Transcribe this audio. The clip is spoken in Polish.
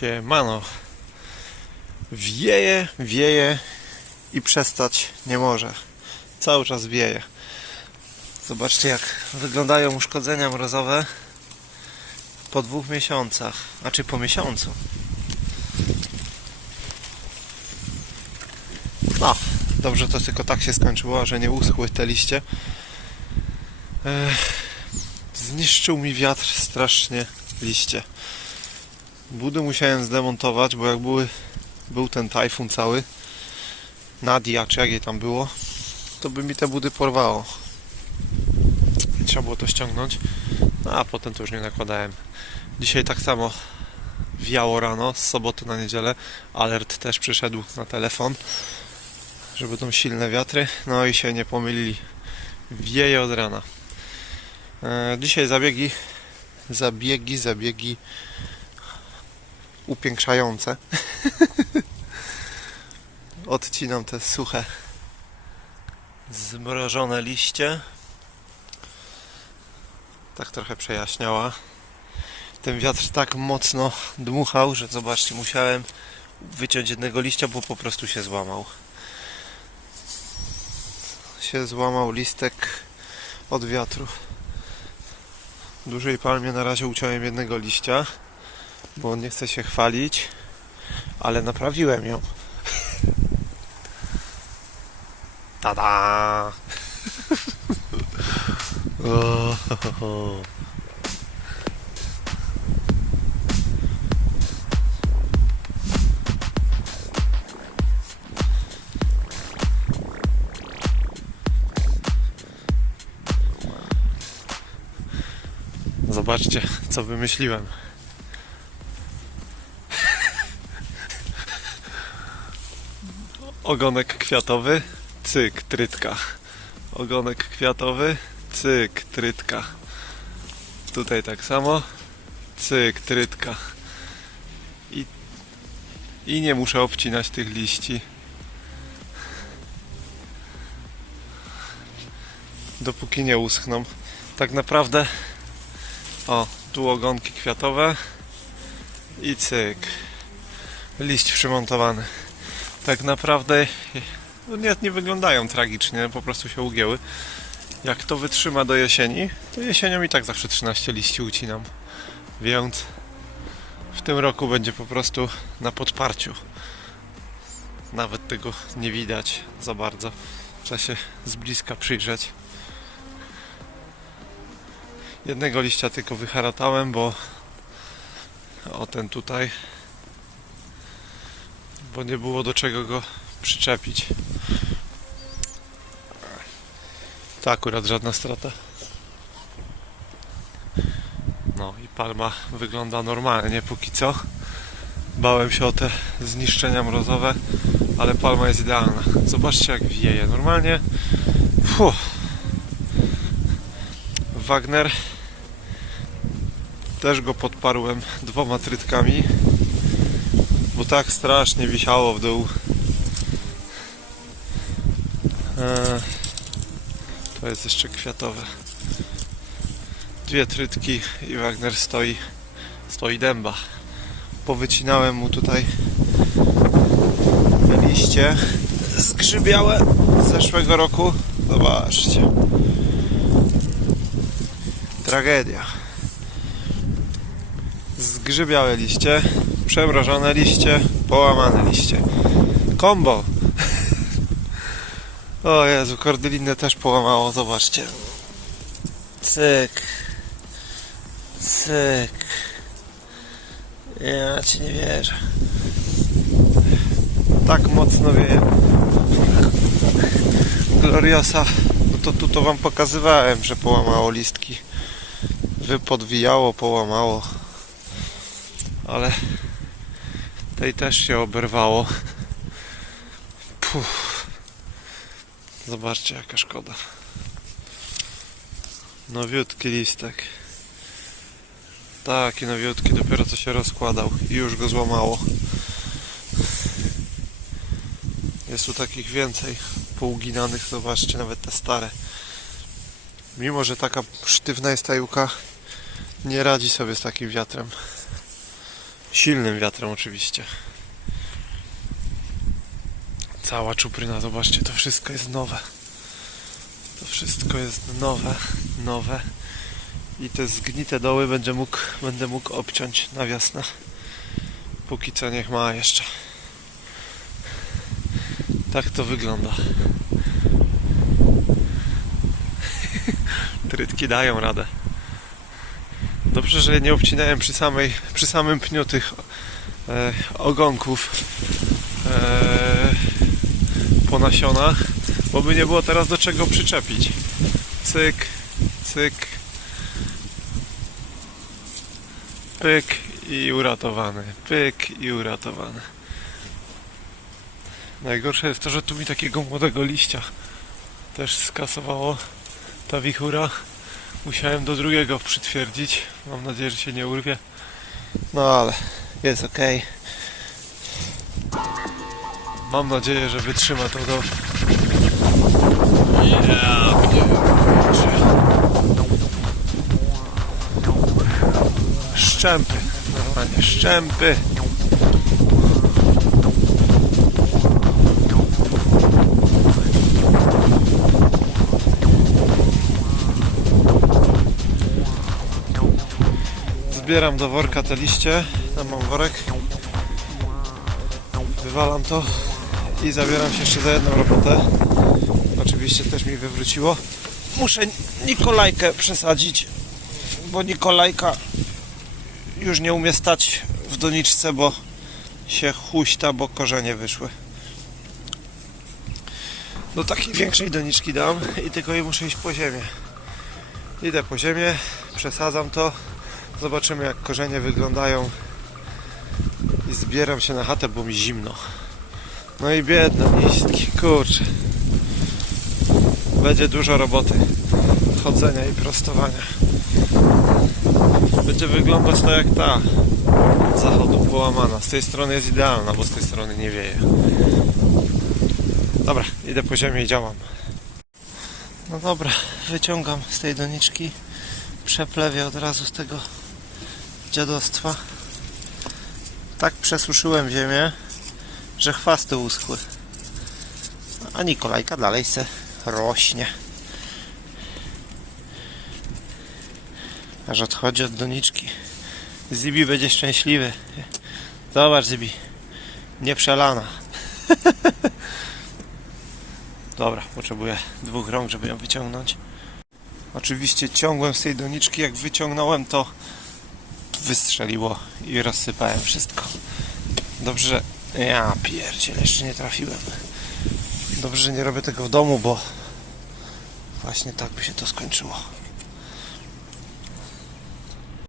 Siemano. Wieje, wieje i przestać nie może. Cały czas wieje. Zobaczcie jak wyglądają uszkodzenia mrozowe po dwóch miesiącach, znaczy po miesiącu. No, dobrze to tylko tak się skończyło, że nie uschły te liście. Ech, zniszczył mi wiatr strasznie liście. Budy musiałem zdemontować, bo jak były, był ten tajfun cały, Nadia, czy jak jej tam było, to by mi te budy porwało. Trzeba było to ściągnąć, no, a potem to już nie nakładałem. Dzisiaj tak samo wiało rano, z soboty na niedzielę. Alert też przyszedł na telefon, że będą silne wiatry, no i się nie pomylili. Wieje od rana. E, dzisiaj zabiegi, zabiegi, zabiegi upiększające. Odcinam te suche, zmrożone liście. Tak trochę przejaśniała. Ten wiatr tak mocno dmuchał, że zobaczcie, musiałem wyciąć jednego liścia, bo po prostu się złamał. Się złamał listek od wiatru. Dużej palmie na razie uciąłem jednego liścia bo nie chcę się chwalić, ale naprawiłem ją. Tada! Zobaczcie, co wymyśliłem. Ogonek kwiatowy, cyk, trytka. Ogonek kwiatowy, cyk, trytka. Tutaj tak samo, cyk, trytka. I, I nie muszę obcinać tych liści. Dopóki nie uschną. Tak naprawdę, o, tu ogonki kwiatowe i cyk. Liść przymontowany tak naprawdę no nie, nie wyglądają tragicznie, po prostu się ugięły. Jak to wytrzyma do jesieni, to jesienią i tak zawsze 13 liści ucinam. Więc w tym roku będzie po prostu na podparciu. Nawet tego nie widać za bardzo. Trzeba się z bliska przyjrzeć. Jednego liścia tylko wyharatałem, bo o ten tutaj bo nie było do czego go przyczepić. To akurat żadna strata. No i palma wygląda normalnie póki co. Bałem się o te zniszczenia mrozowe, ale palma jest idealna. Zobaczcie jak wieje. Normalnie Fuh. Wagner też go podparłem dwoma trytkami bo tak strasznie wisiało w dół. Eee, to jest jeszcze kwiatowe. Dwie trytki i Wagner stoi, stoi dęba. Powycinałem mu tutaj liście zgrzybiałe z zeszłego roku. Zobaczcie. Tragedia. Zgrzybiałe liście przemrożone liście, połamane liście. Kombo! O Jezu, kordylinę też połamało, zobaczcie. Cyk. Cyk. Ja ci nie wierzę. Tak mocno wieje. Gloriosa to tu to wam pokazywałem, że połamało listki. Wypodwijało, połamało. Ale tej też się oberwało. Puh. Zobaczcie jaka szkoda. Nowiutki listek. Taki nowiutki, dopiero co się rozkładał i już go złamało. Jest tu takich więcej pouginanych, zobaczcie, nawet te stare. Mimo, że taka sztywna jest ta juka, nie radzi sobie z takim wiatrem. Silnym wiatrem oczywiście. Cała czupryna, zobaczcie, to wszystko jest nowe. To wszystko jest nowe, nowe. I te zgnite doły będę mógł, będę mógł obciąć na wiosnę. Póki co niech ma jeszcze. Tak to wygląda. Trytki dają radę. Dobrze, że nie obcinałem przy, samej, przy samym pniu tych e, ogonków e, po nasionach, bo by nie było teraz do czego przyczepić. Cyk, cyk, pyk i uratowany, pyk i uratowany. Najgorsze jest to, że tu mi takiego młodego liścia też skasowało ta wichura. Musiałem do drugiego przytwierdzić. Mam nadzieję, że się nie urwie. No ale jest ok. Mam nadzieję, że wytrzyma to do. Pierdzielę. Szczępy. Normalnie szczępy. Zbieram do worka te liście. Tam mam worek. Wywalam to i zabieram się jeszcze za jedną robotę. Oczywiście też mi wywróciło. Muszę Nikolajkę przesadzić, bo Nikolajka już nie umie stać w doniczce, bo się huśta, bo korzenie wyszły. Do takiej większej doniczki dam i tylko jej muszę iść po ziemię. Idę po ziemię, przesadzam to, zobaczymy jak korzenie wyglądają i zbieram się na chatę, bo mi zimno. No i biedne listki, kurczę. Będzie dużo roboty, chodzenia i prostowania. Będzie wyglądać tak jak ta od zachodu połamana. Z tej strony jest idealna, bo z tej strony nie wieje. Dobra, idę po ziemię i działam. No dobra, wyciągam z tej doniczki, przeplewię od razu z tego dziadostwa. Tak przesuszyłem ziemię, że chwasty uschły. A Nikolajka dalej se rośnie. Aż odchodzi od doniczki. Zibi będzie szczęśliwy. Zobacz Zibi. Nieprzelana. Dobra, potrzebuję dwóch rąk, żeby ją wyciągnąć. Oczywiście ciągłem z tej doniczki, jak wyciągnąłem to wystrzeliło i rozsypałem wszystko. Dobrze, ja pierdziel, jeszcze nie trafiłem. Dobrze, że nie robię tego w domu, bo właśnie tak by się to skończyło.